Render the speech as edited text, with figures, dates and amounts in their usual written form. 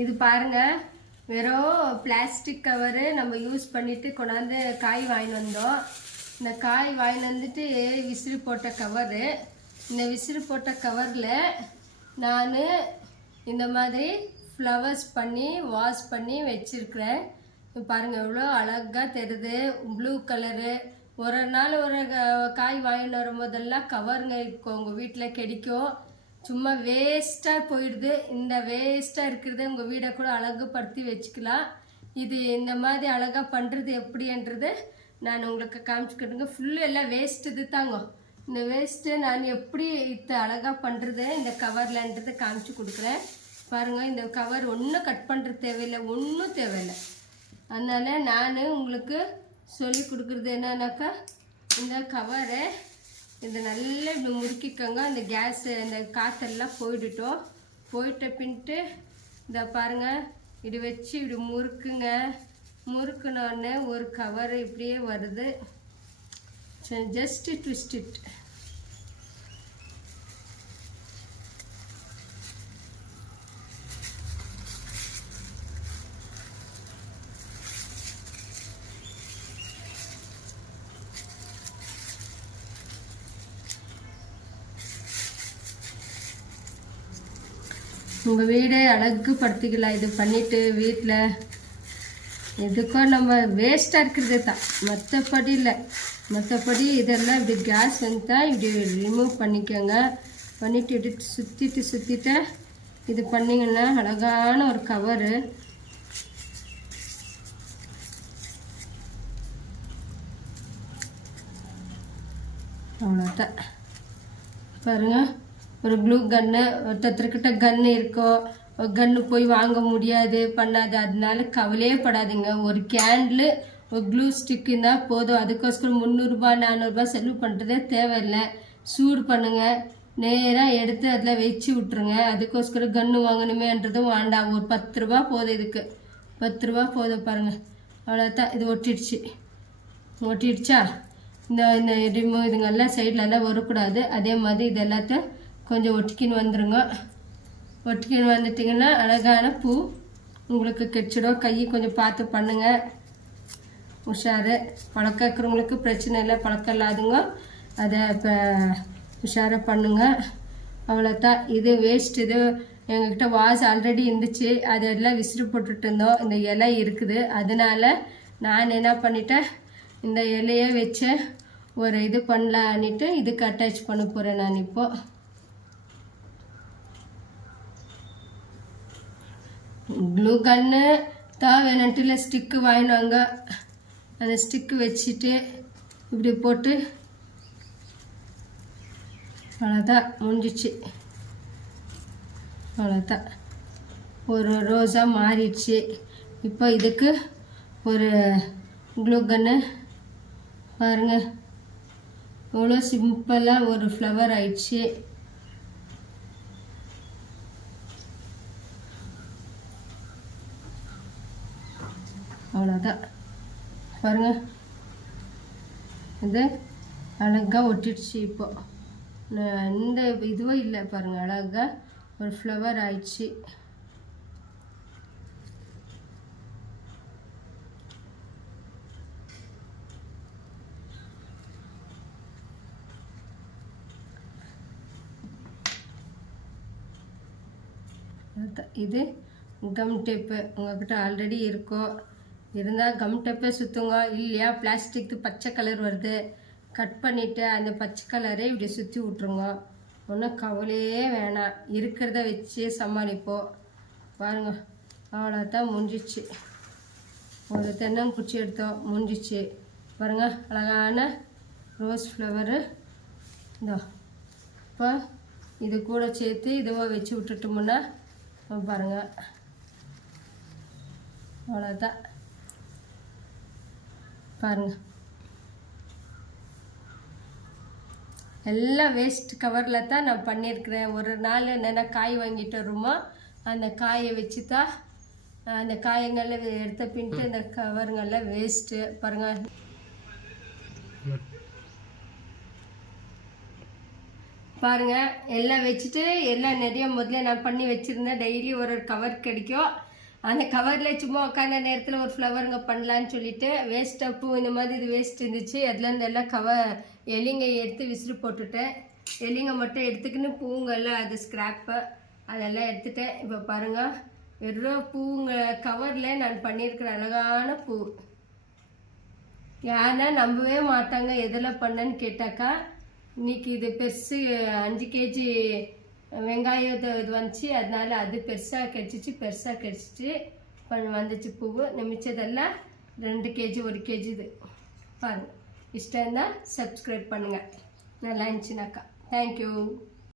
இது பாருங்க, வெறும் பிளாஸ்டிக் கவரு நம்ம யூஸ் பண்ணிட்டு கொண்டாந்து காய் வாங்கிட்டு வந்தோம். இந்த காய் வாங்கிட்டு வந்துட்டு விசிறி போட்ட கவரு. இந்த விசிறி போட்ட கவரில் நான் இந்த மாதிரி ஃப்ளவர்ஸ் பண்ணி வாஷ் பண்ணி வச்சுருக்கிறேன். பாருங்கள் எவ்வளோ அழகாக தெரியுது, ப்ளூ கலரு. ஒரு நாள் ஒரு காய் வாங்கிட்டு வரும்போதெல்லாம் கவருங்க உங்கள் வீட்டில் கிடைக்கும். சும்மா வேஸ்ட்டாக போயிடுது. இந்த வேஸ்ட்டாக இருக்கிறது உங்கள் வீடை கூட அழகுப்படுத்தி வச்சுக்கலாம். இது இந்த மாதிரி அழகாக பண்ணுறது எப்படின்றது நான் உங்களுக்கு காமிச்சுக்கிட்டுங்க. ஃபுல்லு எல்லாம் வேஸ்ட்டு இது தாங்க. இந்த வேஸ்ட்டு நான் எப்படி இதை அழகாக பண்ணுறது இந்த கவர்லன்றது காமிச்சு கொடுக்குறேன். பாருங்கள், இந்த கவர் ஒன்றும் கட் பண்ணுறது தேவையில்லை, ஒன்றும் தேவையில்லை. அதனால் நான் உங்களுக்கு சொல்லி கொடுக்குறது என்னன்னாக்கா, இந்த கவரை இது நல்லா இப்படி முறுக்கிக்கோங்க. அந்த கேஸு அந்த காற்றெல்லாம் போயிட்ட பின்ட்டு இதை பாருங்கள், இப்படி வச்சு இப்படி முறுக்குங்க. முறுக்குனோடனே ஒரு கவர் இப்படியே வருது. Just twist it. உங்கள் வீடை அழகுப்படுத்திக்கலாம் இது பண்ணிவிட்டு. வீட்டில் எதுக்கும் நம்ம வேஸ்ட்டாக இருக்கிறது தான், மற்றபடி இல்லை. மற்றபடி இதெல்லாம் இப்படி கேஸ் வந்துட்டால் இப்படி ரிமூவ் பண்ணிக்கோங்க. பண்ணிவிட்டு இப்படி சுற்றிட்டு இது பண்ணிங்கன்னா அழகான ஒரு கவரு. அவ்வளோதான். பாருங்கள், ஒரு க்ளூ கன்னு. ஒருத்தர்கிட்ட கன்று இருக்கோ, கன்று போய் வாங்க முடியாது பண்ணாது, அதனால கவலையே படாதீங்க. ஒரு கேண்டில் ஒரு க்ளூ ஸ்டிக் இருந்தால் போதும். அதுக்கோஸ்கரம் 300 400 செலவு பண்ணுறதே தேவையில்லை. சூடு பண்ணுங்கள், நேராக எடுத்து அதில் வச்சு விட்ருங்க. அதுக்கோஸ்கரம் கன்று வாங்கணுமேன்றதும் வேண்டாம். ஒரு 10 ரூபா போதும், இதுக்கு 10 ரூபா போதும். பாருங்கள், அவ்வளோதான். இது ஒட்டிடுச்சா? இந்த இதுங்கெல்லாம் சைட்லலாம் வரக்கூடாது. அதே மாதிரி இது எல்லாத்தையும் கொஞ்சம் ஒட்டிக்கின்னு வந்துடுங்க. ஒட்டிக்கின்னு வந்துட்டிங்கன்னா அழகான பூ உங்களுக்கு கிடச்சிடும். கை கொஞ்சம் பார்த்து பண்ணுங்கள், உஷாரு. பழக்கம் இருக்கிறவங்களுக்கு பிரச்சனை இல்லை, பழக்கம் இல்லாதுங்க அதை இப்போ உஷாராக பண்ணுங்க. அவ்வளோதான். இது வேஸ்ட். இது எங்ககிட்ட வாஸ் ஆல்ரெடி இருந்துச்சு, அதெல்லாம் விசிறி போட்டுட்டு இருந்தோம். இந்த இலை இருக்குது, அதனால நான் என்ன பண்ணிட்டேன், இந்த இலையை வச்சு ஒரு இது பண்ணலான்ட்டு இதுக்கு அட்டாச் பண்ண போகிறேன் நான். இப்போது க்ளூ கன்னு தான் வேணுன்ட்டு இல்லை, ஸ்டிக்கு வாங்கினாங்க. அந்த ஸ்டிக்கு வச்சுட்டு இப்படி போட்டு அவ்வளோதான், முடிஞ்சிச்சு. அவ்வளோதான், ஒரு ரோஸாக மாறிடுச்சு. இப்போ இதுக்கு ஒரு க்ளூ கன்னு பாருங்கள், எவ்வளோ சிம்பிளாக ஒரு ஃப்ளவர் ஆயிடுச்சு. அவ்வளோதான். பாருங்கள், இது அழகாக ஒட்டிடுச்சு. இப்போது எந்த இதுவும் இல்லை. பாருங்கள், அழகாக ஒரு ஃப்ளவர் ஆயிடுச்சு. இது கம் டேப்பு உங்கள்கிட்ட ஆல்ரெடி இருக்கோ, இருந்தால் கம் டேப்பே சுற்றுங்க. இல்லையா, பிளாஸ்டிக்கு பச்சை கலர் வருது, கட் பண்ணிவிட்டு அந்த பச்சை கலரே இப்படி சுற்றி விட்ருங்க. ஒன்றும் கவலையே வேணாம், இருக்கிறத வச்சு சமாளிப்போம். பாருங்கள், அவ்வளோதான், முடிஞ்சிச்சு. ஒரு தென்னங்குச்சி எடுத்தோம், முடிஞ்சிச்சு. பாருங்கள், அழகான ரோஸ் ஃப்ளவரு. இதோ இப்போ இது கூட சேர்த்து இதுவாக வச்சு விட்டுட்டோம்னா பாருங்கள், அவ்வளோதான். பாருங்கள், எல்லாம் வேஸ்ட் கவரில் தான் நான் பண்ணியிருக்கிறேன். ஒரு நாள் என்னென்ன காய் வாங்கிட்டு வருமோ அந்த காயை வச்சு தான் அந்த காயங்களில் எடுத்த பின்ட்டு இந்த கவருங்களில் வேஸ்ட்டு. பாருங்கள், பாருங்கள் எல்லாம் வச்சுட்டு எல்லாம் நிறைய முதல்ல நான் பண்ணி வச்சுருந்தேன். டெய்லி ஒரு கவர் கிடைக்கும். அந்த கவரில் சும்மா உட்காந்த நேரத்தில் ஒரு ஃப்ளவருங்க பண்ணலான்னு சொல்லிட்டு வேஸ்ட்டாக பூ இந்த மாதிரி இது வேஸ்ட் இருந்துச்சு. அதுலேருந்து எல்லாம் எலிங்க எடுத்து விசிறு போட்டுட்டேன். எலிங்க மட்டும் எடுத்துக்கின்னு பூங்கெல்லாம் அது ஸ்க்ராப்பு அதெல்லாம் எடுத்துட்டேன். இப்போ பாருங்கள் வெறும் பூங்க கவரில் நான் பண்ணியிருக்கிற அழகான பூ. யாருன்னா நம்பவே மாட்டாங்க எதெல்லாம் பண்ணேன்னு கேட்டாக்கா. இன்னைக்கு இது பெருசு 5 கேஜி வெங்காயம் இது வந்துச்சு. அதனால அது பெருசாக கிடச்சிச்சு வந்துச்சு பூவு. மிச்சதெல்லாம் 2 கேஜி 1 கேஜி இது பாருங்கள். இஷ்டம் தான் சப்ஸ்கிரைப் பண்ணுங்கள். நல்லா இருந்துச்சுனாக்கா. தேங்க்யூ.